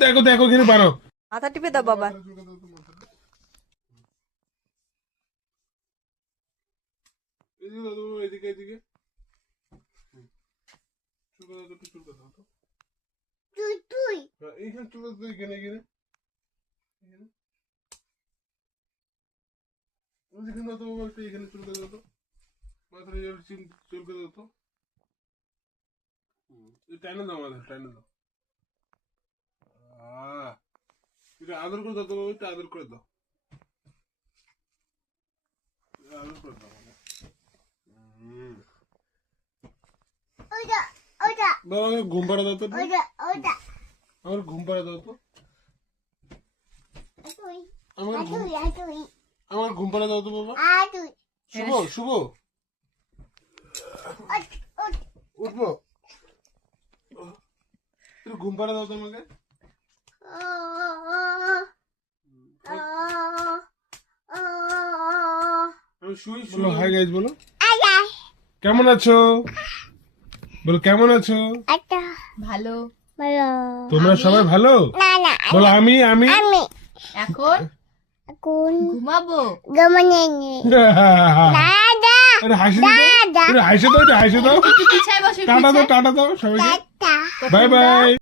দেখো দেখো কিন্তু পারো। মাথা টিপে দাও বাবা। এদিকে এদিকে এইখানে চুল দাও, এখানে এখানে এখানে দাও তো বাবা, একটু এখানে চুল দাও তো, মাথায় চুলকে দাও তো, টাইনে দাও, মাথায় টাইনে দাও। এটা আদর করে দাও তো বাবা, এটা আদর করে দাও, আদর করে দাও বাবা। আমাকে ঘুম পাড়া দাও তো, আমার ঘুম পাড়া দাও তো, আমার ঘুম পাড়া দাও তো বাবা। শুভ শুভ উঠবো, একটু ঘুম পাড়া দাও তো আমাকে। আমি শুই শুই। হাই গাইস বলো, কেমন আছো বলো, কেমন আছো? ভালো। তোমরা সবাই ভালো বলো। আমি আমি এখন ঘুমাবো। আরে হাসি দাও, হাসি দাও, হাসি দাও, পিছায় বসে টাটা দাও, টাটা দাও সবাইকে, বাই বাই।